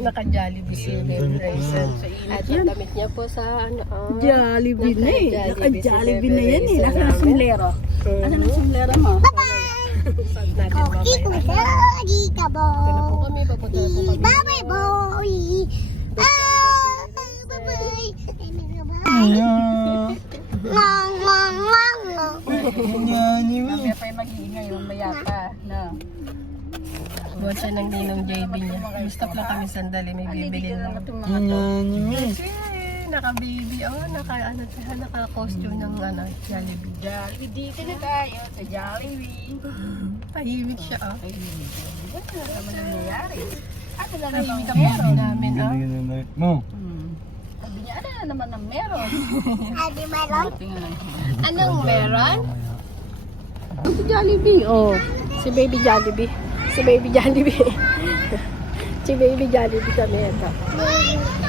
Naka-Jollibee si Baby Raisin. At ang damit niya po sa ano, ah, Jollibee na eh. Naka- Naka Jollibee si Jollibee na yan eh. Baby Nasaan ang Raisin sombrero? Nasaan ang sombrero mo? Suot natin mamaya. Ito na po kami, papunta na po kami. Bye boy. Bye bye. Ayan. Ngong ngong ngong ngong. Ayan, yun. Mamaya pa yung mag-iingay, mamaya pa. Na. Buwan siya ng Ninong JB niya. Stop lang kami sandali, may bibili lang. Ayan, yun. Eh, naka-baby, oh, naka, ano, siya, naka-costume ng, ano, Jollibee. Jollibee, dito na tayo sa Jollibee. Tahimik siya, oh. Ay, ano naman nangyayari? Ano na naman Tahimik ang meron? namin, oh. Ganun yung night mo. Hmm. Sabi niya, ano na naman ang meron? Adi Malon. Tingnan. Anong meron? Si Jollibee, oh. Si Baby Jollibee. Si Baby Jollibee. si Baby Jollibee kami ito.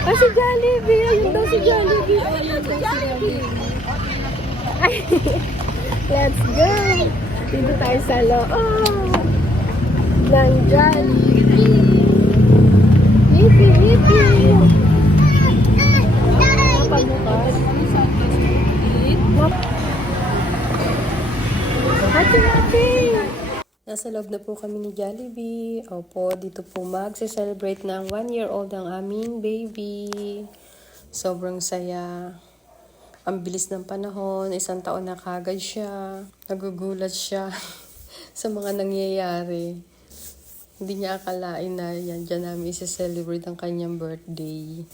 Ah, si Jollibee. Ayun daw si Jollibee. Ayun daw si Jollibee. Let's go. Dito tayo sa loob ng Jollibee. Yippee, yippee. Pabukas. Hati-hati! Nasa loob na po kami ni Jollibee. Opo, dito po magse-celebrate ng one year old ang aming baby. Sobrang saya. Ang bilis ng panahon. Isang taon na kagad siya. Nagugulat siya sa mga nangyayari. Hindi niya akalain na yan dyan namin isi-celebrate ang kanyang birthday.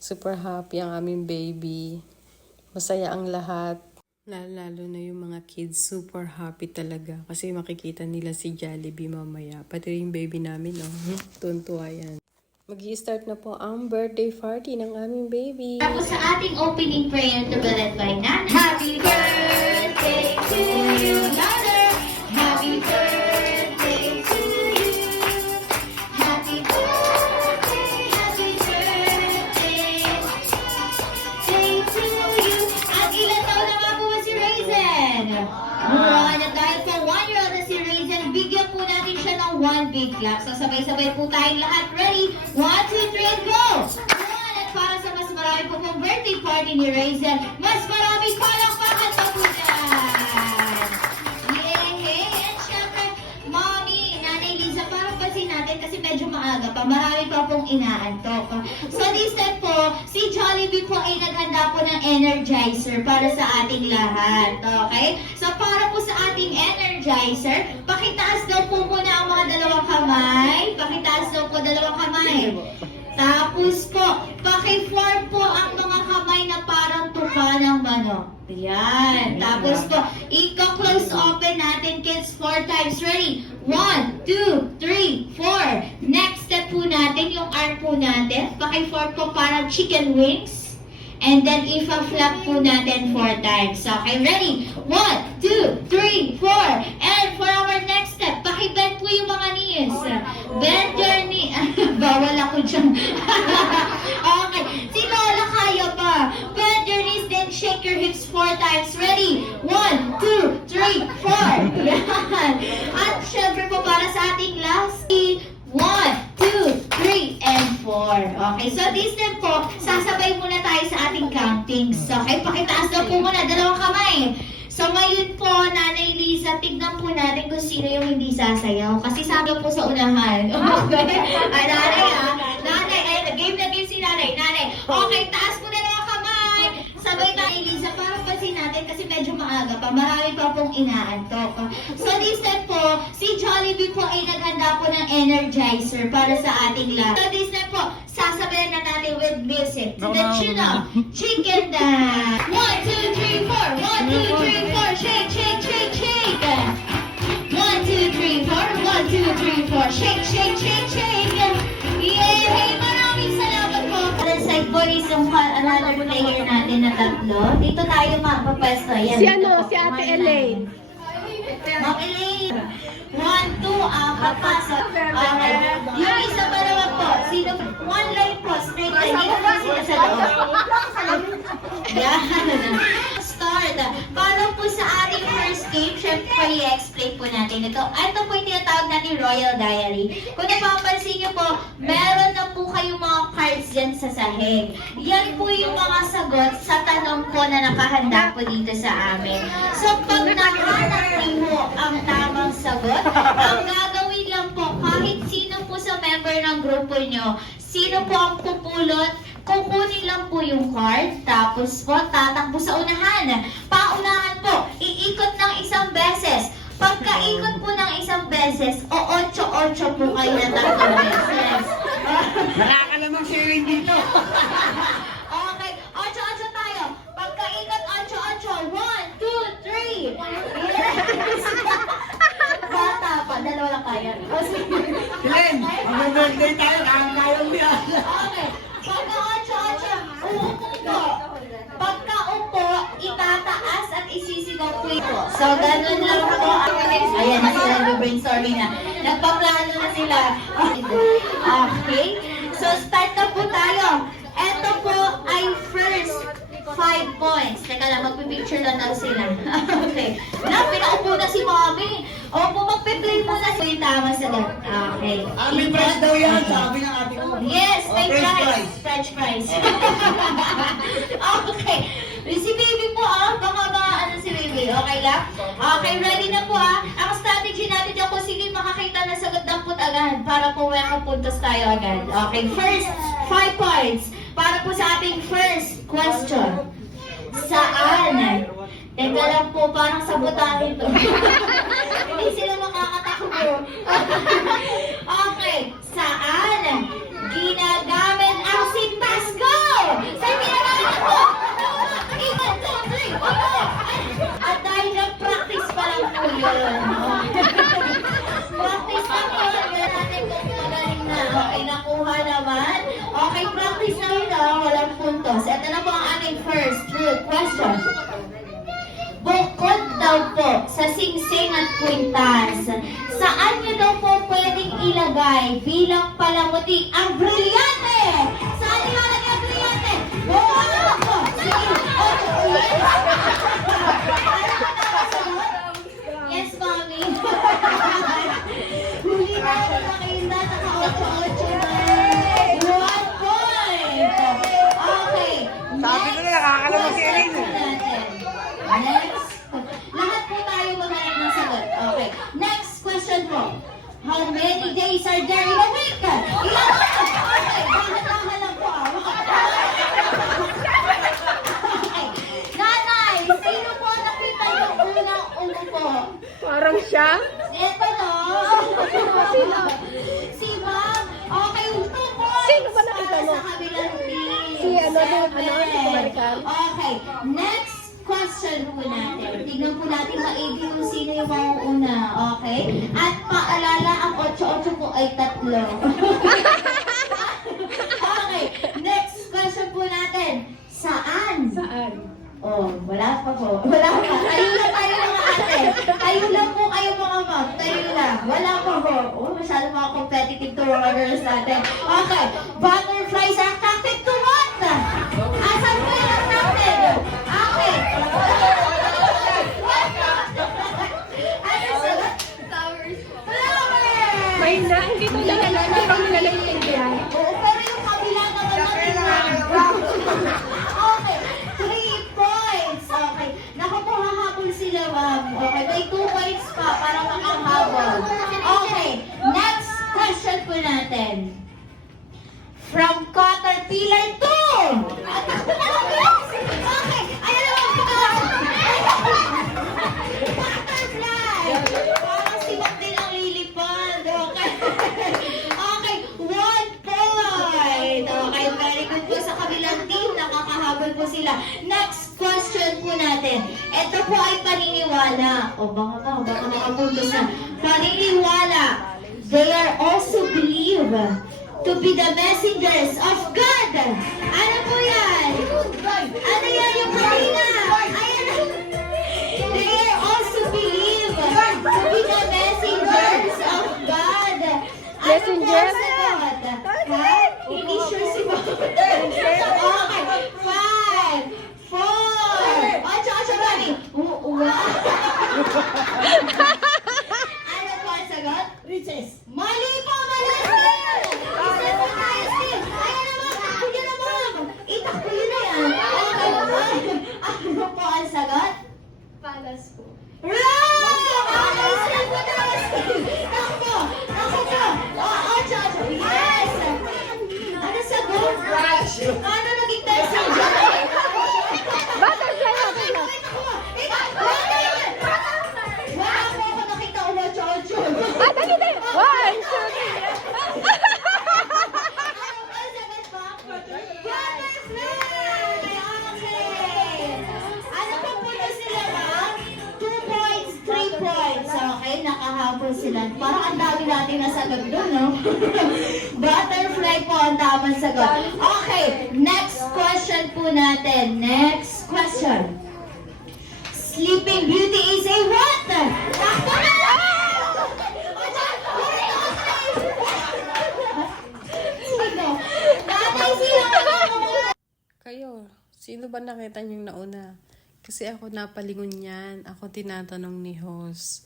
Super happy ang aming baby. Masaya ang lahat. Lalo na yung mga kids, super happy talaga. Kasi makikita nila si Jollibee mamaya. Pati yung baby namin, oh. Tuntua yan. mag start na po ang birthday party ng aming baby. Tapos sa ating opening prayer to led by Nan. Happy birthday to you, one big clap. So sabay-sabay po tayong lahat. Ready? One, two, three, and go! One, at para sa mas marami po pong birthday party ni Raisin, mas marami palakpakan pa po dyan! Yay! And syempre, Mommy, Nanay Liza, parang pansin natin kasi medyo maaga pa, marami pa pong inaantok. So this time po, si Jollibee po ay naghanda po ng energizer para sa ating lahat. Okay? So para po sa ating energizer, pakitaas daw po muna ang mga dalawang kamay. Pakitaas daw po dalawang kamay. Tapos po, paki-form po ang mga kamay na parang tuka ng manok. Ayan. Tapos po, i-close open natin kids four times. Ready? One, two, three, four. Next po natin, yung arm po natin. Paki-form po parang chicken wings. And then, ipa-flap po natin four times. Okay, ready? One, two, three, four. And for our next step, paki-bend po yung mga knees. Bend your knee. Bawal ako dyan. okay. Si Lola kaya pa. Bend your knees, then shake your hips four times. Ready? One, two, three, four. Yan. At syempre po para sa ating last, one, two, three, and four. Okay, so this time po, sasabay muna tayo sa ating countings. Okay, pakitaas daw po muna, dalawang kamay. So ngayon po, Nanay Lisa, tignan po natin kung sino yung hindi sasayaw. Kasi sabi po sa unahan. Okay? Ay, nanay ah. Nanay, ay, game na game si nanay. Nanay, okay, taas po dalawang kamay. Sabay tayo, Lisa, para pansin natin kasi medyo maaga pa. Marami pa pong inaantok. So this time po, si Jollibee po ay naghanda po ng energizer para sa ating lahat. So this time po, sasabayan na natin with music. To the tune of Chicken Dance. One, two, three, four. One, two, three, four. Shake, shake, shake, shake. One, two, three, four. One, two, three, four. Shake, shake. Yung another player natin na tatlo. Dito tayo mapapwesto. Yan. Si dito ano, po. si Ate Elaine. Ma'am Elaine. One, two, apat pa. So, okay. Yung isa pa naman po. Sino? One line po. Straight line. Dito po sila sa loob. Yan. Start. Para po sa ating first game, syempre i-explain po natin ito. Ito po yung tinatawag natin Royal Diary. Kung napapansin niyo po, meron na po kayong mga cards dyan sa sahig. Yan po yung mga sagot sa tanong po na nakahanda po dito sa amin. So pag nahanap niyo ang tamang sagot, ang gagawin lang po, kahit sino po sa member ng grupo nyo, sino po ang pupulot, kukunin lang po yung card, tapos po tatakbo sa unahan. Paunahan po, iikot ng isang beses. Pagkaikot po ng isang beses, o 8-8 po kayo na tatlong beses. Nakakalamang si Ring dito. Okay, 8-8 tayo. Pagkaikot, 8-8. 1, 2, 3. Yes! Bata pa, dalawa lang kaya. O, sige. Len, mag-birthday tayo. Nakakaya mo yan. Okay. Pagka 8-8, uupo po. Pagka upo, itataas at isisigaw po ito. So, ganun lang po. Ayan na sila, nag-brainstorming na. Nagpaplano na sila. Okay. So, start na po tayo. 5 points. Teka lang, magpipicture lang daw sila. okay. Na, pinaupo na si mommy. Opo, magpiplay mo na. Ito yung tama sa dot. Ah, okay. Ah, may daw yan. Sabi ng ate ko. Yes, oh, may price. French fries. okay. Si baby po, ah. Baka ba, ano si baby? Okay lang? Okay, ready na po, ah. Ang strategy natin yung kung sino makakita ng sagot ng put agad para po may puntos tayo agad. Okay, first, 5 points. Para po sa ating first question. Saan? Teka lang po, parang sabotahin to. Hindi sila makakatakbo. Ilagay bilang palamuti ang brilyante? Saan ilalagay ang brilyante? Sige! Oh, yes! Mommy! Huli na ako nakita sa ka-8-8 One point! Okay. Sabi ko na, nakakalamang si Next Elaine eh. question natin. Next. Lahat po tayo maghanap ng sagot. Okay. Next question po. How many days are there in a week? Ilan? Okay. Dahan-dahan lang po. ah. Okay. Nanay, sino po ang nakita yung unang umupo? Parang siya? Ito no. Sino? Si Ma'am. Okay, two points. Sino ba nakita mo? Para Sa kabilang team. Si ano, Seven. ano, si Kumarikan? Okay, next question po natin. Tignan po natin maigi kung sino yung mauuna. Okay? At paalala, ang 8-8 po ay tatlo. okay, next question po natin. Saan? Saan? Oh, wala pa po. Wala pa. Tayo lang tayo mga ate. Tayo lang po kayo mga ma'am. Tayo lang. Wala pa po. Oh, masyado mga competitive to mga girls natin. Okay. Butterflies are attracted two points pa para makahabol. Okay, next question po natin. From Caterpillar to! O baka ba, baka makapuntos na. Paniniwala. They are also believed to be the messengers of God. Ano po yan? Ano yan yung kanina? Ayan. They are also believed to be the messengers of God. Ano Messenger? po ang sagot? Ha? Hindi sure si Bob. Okay. 悄悄地，我我。Nasagot doon, no? Butterfly po ang tamang sagot. Okay, next question po natin. Next question. Sleeping Beauty is a what? Kayo, sino ba nakita niyong nauna? Kasi ako napalingon yan. Ako tinatanong ni host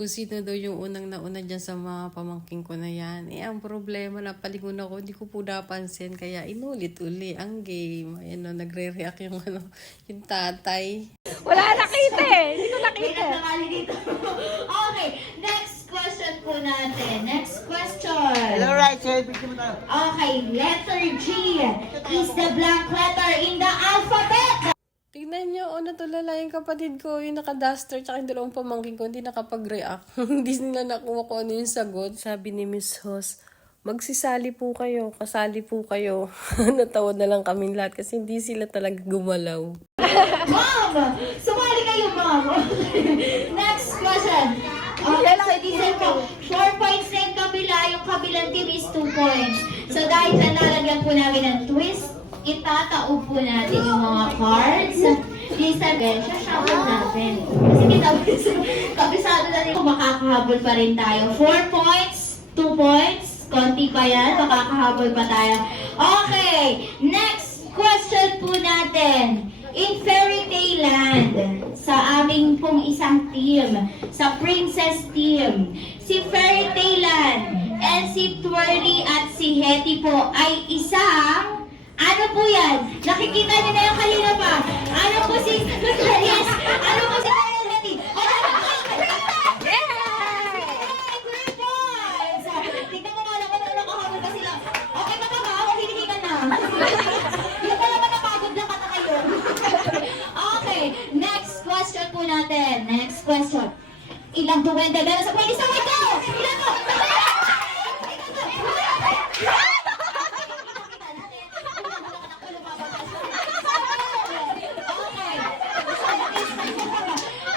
kung sino daw yung unang nauna dyan sa mga pamangking ko na yan. Eh, ang problema, napalingon ako, hindi ko po napansin. Kaya inulit uli ang game. Ayan o, nagre-react yung, ano, yung tatay. Wala nakita eh. Hindi ko nakita. Okay, next question po natin. Next question. Mo tayo. Okay, letter G is the blank letter in the alphabet. Tingnan niyo, o natulala yung kapatid ko, yung naka-duster, tsaka yung dalawang pamangkin ko, hindi nakapag-react. hindi nila nakuha kung ano yung sagot. Sabi ni Miss Hoss, magsisali po kayo, kasali po kayo. Natawa na lang kami lahat kasi hindi sila talaga gumalaw. Mom! Sumali kayo, mom. next question. Okay, so dito po, 4 points na yung kabila, yung kabilang team is 2 points. So dahil sa nalagyan po namin ng twist, itataob po natin yung mga cards. Lisa, Ben, sashabol natin. Kasi kita kabisado na rin, makakahabol pa rin tayo. 4 points, 2 points, konti pa yan, makakahabol pa tayo. Okay, next question po natin. In Fairy Tale Land, sa aming pong isang team, sa Princess Team, si Fairy Tale Land and si Twirly at si Hetty po ay isang ano po yan? Nakikita niyo na yung kanina pa. Ano po si... Yes! Ano po si Hetty? Great boys! Tignan mo nga naman na nakahabol pa sila. Okay pa ba ba? Ako hinihigan na. Yung pala ba napagod na kata kayo? okay, next question po natin. Next question. Ilang duwende meron sa pwede sa window? Ilan to? Okay.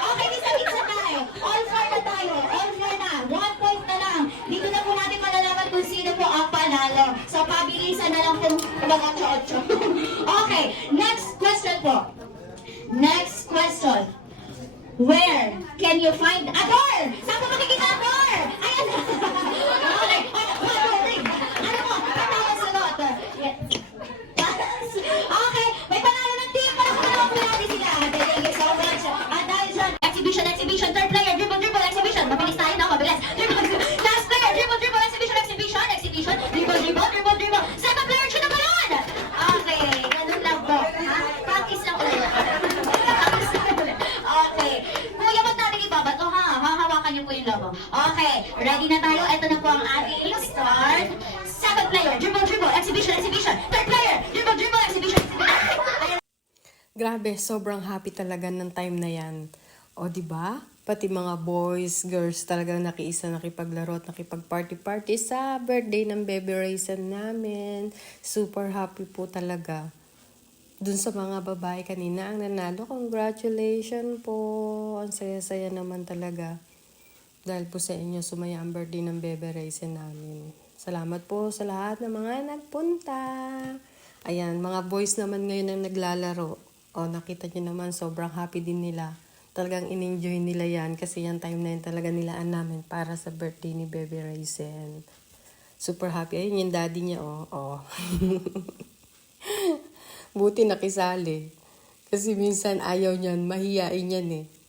Okay, isa-isa tayo. All four na tayo. All four na. One point na lang. Dito na po natin malalaman kung sino po ang panalo. So, pabilisan na lang kung mga chocho. okay, next question po. Next question. Where can you find a Okay, ready na tayo. Ito na po ang ating start. Second player, dribble, dribble, exhibition, exhibition. Third player, dribble, dribble, exhibition. Grabe, sobrang happy talaga ng time na yan. O, di ba? Pati mga boys, girls talagang nakiisa nakipaglaro at nakipag-party-party sa birthday ng baby Raisin namin. Super happy po talaga. Dun sa mga babae kanina ang nanalo, congratulations po. Ang saya-saya naman talaga. Dahil po sa inyo sumaya ang birthday ng baby Raisin namin. Salamat po sa lahat ng mga nagpunta. Ayan, mga boys naman ngayon ang naglalaro. O, nakita nyo naman, sobrang happy din nila. Talagang in-enjoy nila yan kasi yan time na yun talaga nilaan namin para sa birthday ni Baby Raisin. Super happy. Ayun yung daddy niya, oh. oh. Buti nakisali. Kasi minsan ayaw niyan, mahiyain yan eh.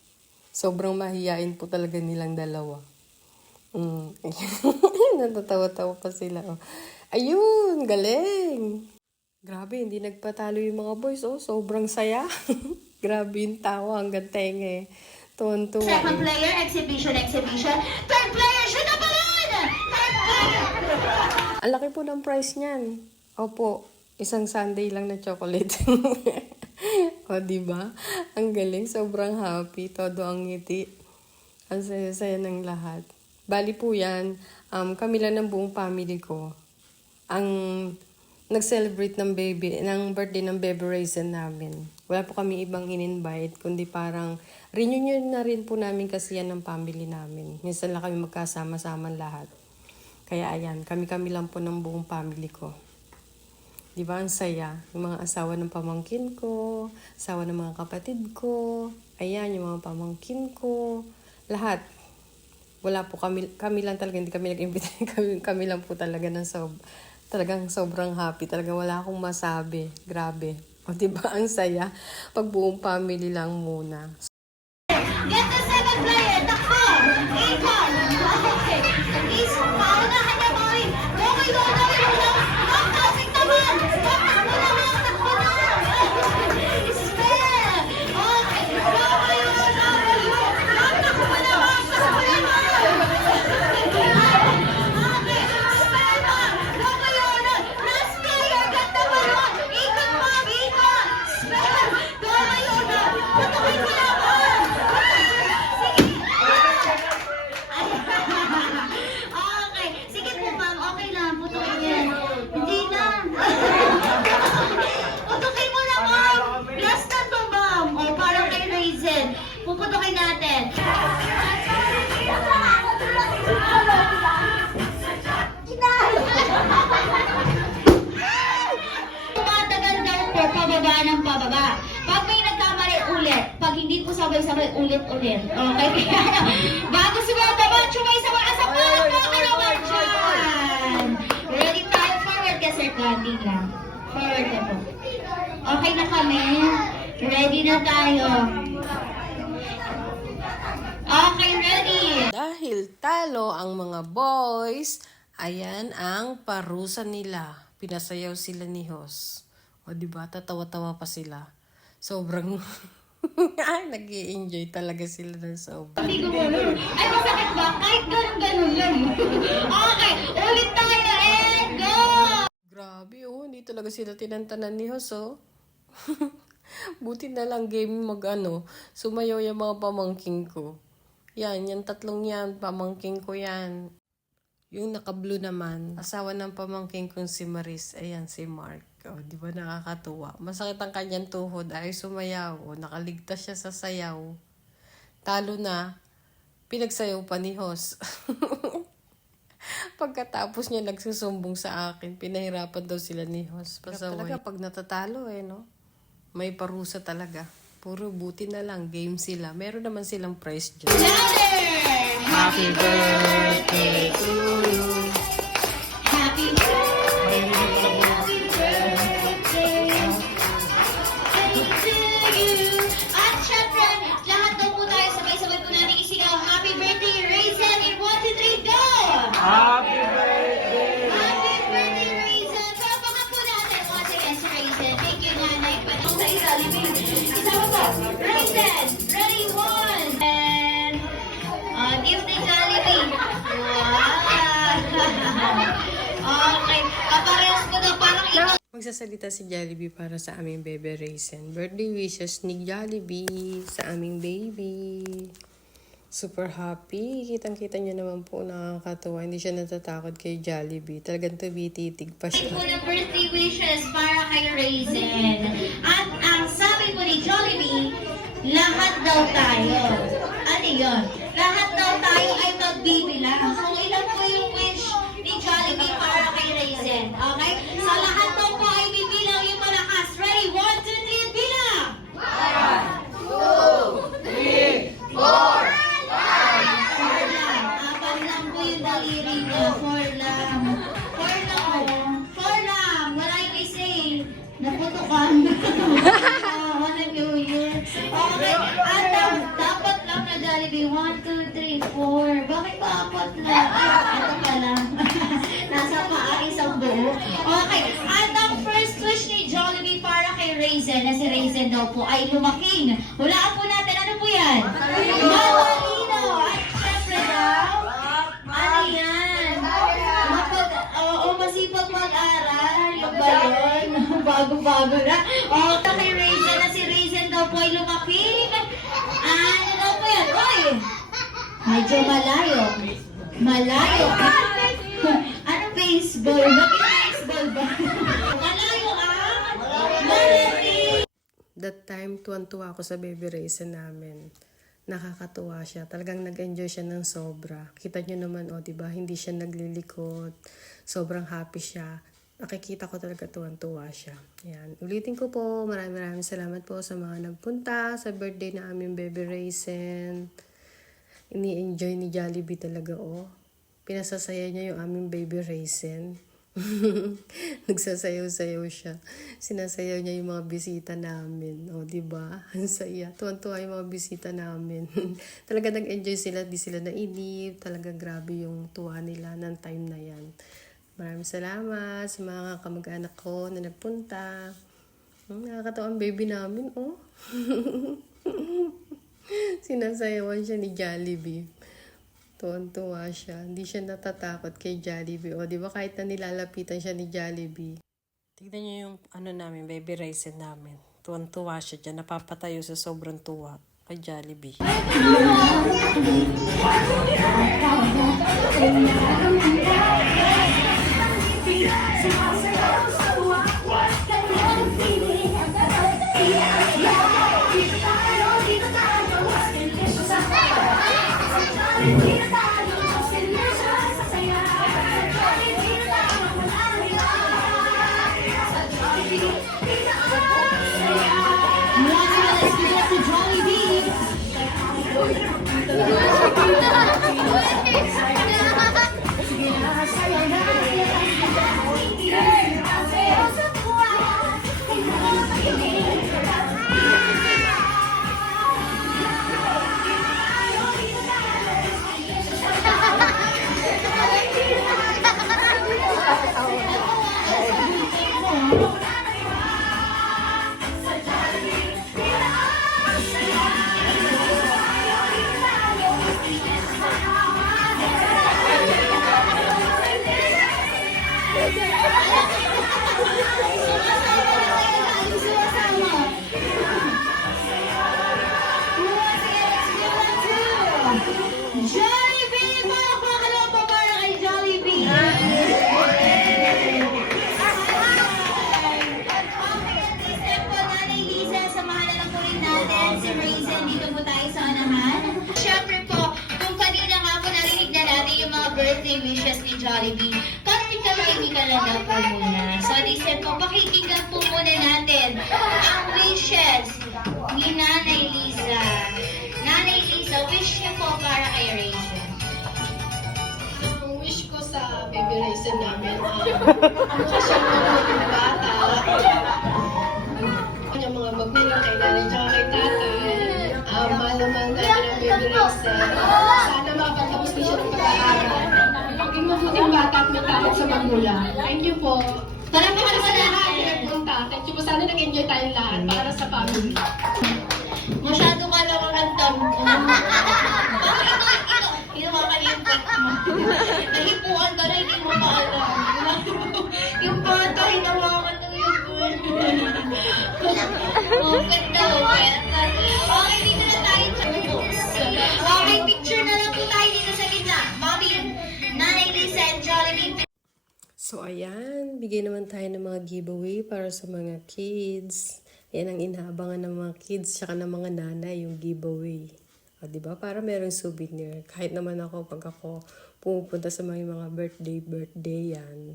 Sobrang mahiyain po talaga nilang dalawa. Mm. Natatawa-tawa pa sila. Oh. Ayun, galing. Grabe, hindi nagpatalo yung mga boys. Oh, sobrang saya. Grabe yung tawa hanggang tenga eh. Tuwan-tuwa Second player, exhibition, exhibition. Third player, shoot ang balon! Third player! Ang laki po ng price niyan. Opo, isang Sunday lang na chocolate. o, di ba? Ang galing, sobrang happy. Todo ang ngiti. Ang saya-saya ng lahat. Bali po yan, um, kami lang ng buong family ko. Ang nag-celebrate ng baby, ng birthday ng baby raisin namin. Wala po kami ibang in-invite, kundi parang reunion na rin po namin kasi yan ng family namin. Minsan lang kami magkasama-sama lahat. Kaya ayan, kami-kami lang po ng buong family ko. Di ba, ang saya. Yung mga asawa ng pamangkin ko, asawa ng mga kapatid ko, ayan, yung mga pamangkin ko, lahat. Wala po kami, kami lang talaga, hindi kami nag-invite, kami, kami lang po talaga ng sob, talagang sobrang happy. Talaga wala akong masabi. Grabe. O, di ba, ang saya. Pag buong family lang muna. Okay na kami? Ready na tayo. Okay, ready. Dahil talo ang mga boys, ayan ang parusa nila. Pinasayaw sila ni Hos. O di ba tatawa-tawa pa sila. Sobrang ay nag enjoy talaga sila ng sobra. Hindi ko Ay, masakit ba? Kahit ganun-ganun lang. okay, ulit tayo and go! Grabe oh, hindi talaga sila tinantanan ni Hos oh. Buti na lang game mag ano, sumayaw yung mga pamangking ko. Yan, yung tatlong yan, pamangking ko yan. Yung naka-blue naman, asawa ng pamangking kong si Maris, ayan si Mark. Oh, di ba nakakatuwa? Masakit ang kanyang tuhod, ay sumayaw. Oh, nakaligtas siya sa sayaw. Talo na, pinagsayaw pa ni Hos. Pagkatapos niya nagsusumbong sa akin, pinahirapan daw sila ni Hos. Pasaway. Talaga pag natatalo eh, no? May parusa talaga. Puro buti na lang, game sila. Meron naman silang prize dyan. Happy birthday to you. Ilalim. Isama po. Raisin! Ready, one! And... Uh, gift ni Jollibee. Wow! okay. Kaparehas ko na parang ito. Magsasalita si Jollibee para sa aming baby Raisin. Birthday wishes ni Jollibee sa aming baby. Super happy. Kitang-kita niyo naman po nakakatuwa. Hindi siya natatakot kay Jollibee. Talagang tumititig pa siya. po ng birthday wishes para kay Raisin. At ang ni Jollibee, lahat daw tayo. Ano yun? Lahat daw tayo ay magbibilang. So Medyo malayo. Malayo. Ano baseball? Bakit baseball ba? malayo ah! Malayo! That time, tuwan-tuwa ako sa baby Raysa namin nakakatuwa siya. Talagang nag-enjoy siya ng sobra. Kita nyo naman, o, oh, diba? Hindi siya naglilikot. Sobrang happy siya. Nakikita ko talaga tuwan-tuwa siya. Yan. Ulitin ko po, maraming maraming salamat po sa mga nagpunta sa birthday na aming baby Raisin. Ini-enjoy ni Jollibee talaga, oh. Pinasasaya niya yung aming baby raisin. Nagsasayaw-sayaw siya. Sinasayaw niya yung mga bisita namin. O, di ba? Ang saya. Tuwan-tuwa yung mga bisita namin. Talaga nag-enjoy sila. Di sila nainip. Talaga grabe yung tuwa nila ng time na yan. Maraming salamat sa mga kamag-anak ko na nagpunta. Hmm, Nakakatawa ang baby namin, oh. Sinasayawan siya ni Jollibee. Tuwan-tuwa siya. Hindi siya natatakot kay Jollibee. O, di ba kahit na nilalapitan siya ni Jollibee. Tignan niyo yung ano namin, baby raisin namin. Tuwan-tuwa siya dyan. Napapatayo sa sobrang tuwa kay Jollibee. Jollibee! Raisin. Sana makapagtapos na siya ng pag-aaral. Maging mabuting bata at matakot sa magulang. Thank you po. Po Para sa lahat na nagpunta. Thank you po. Sana nag-enjoy tayong lahat para sa family. Masyado ka lang ang nagtampo. Niya yung cake mo. Nahipuan ka na, hindi mo pa alam. yung bata, hinawakan ng yung buwan. Oh, ganda, oh, ganda. Okay, dito na tayo So, ayan. Bigay naman tayo ng mga giveaway para sa mga kids. Yan ang inaabangan ng mga kids tsaka ng mga nanay, yung giveaway. O, di ba? Para merong souvenir. Kahit naman ako, pag ako pumupunta sa mga, mga birthday, birthday yan,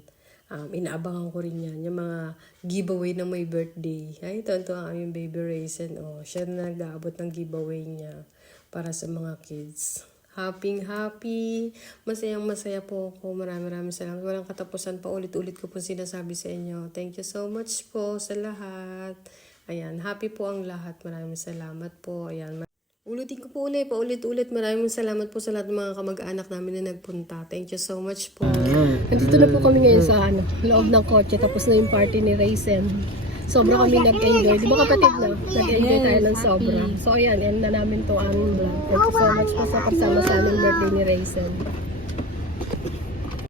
um, inaabangan ko rin yan. Yung mga giveaway na may birthday. Ay, ito ang aming baby raisin. O, siya na nag-aabot ng giveaway niya para sa mga kids. Happy, happy. Masayang masaya po ako. Maraming maraming salamat. Walang katapusan pa. Ulit-ulit ko po sinasabi sa inyo. Thank you so much po sa lahat. Ayan, happy po ang lahat. Maraming salamat po. Ayan. Ulitin ko po ulit, paulit-ulit. Maraming salamat po sa lahat ng mga kamag-anak namin na nagpunta. Thank you so much po. Nandito na po kami ngayon sa ano, loob ng kotse tapos na yung party ni Raisin. Sobra kami nag-enjoy. Di ba kapatid na? Nag-enjoy tayo ng sobra. So ayan, end na namin itong aming vlog. Thank you so much po sa kasama sa aming birthday ni Raisin.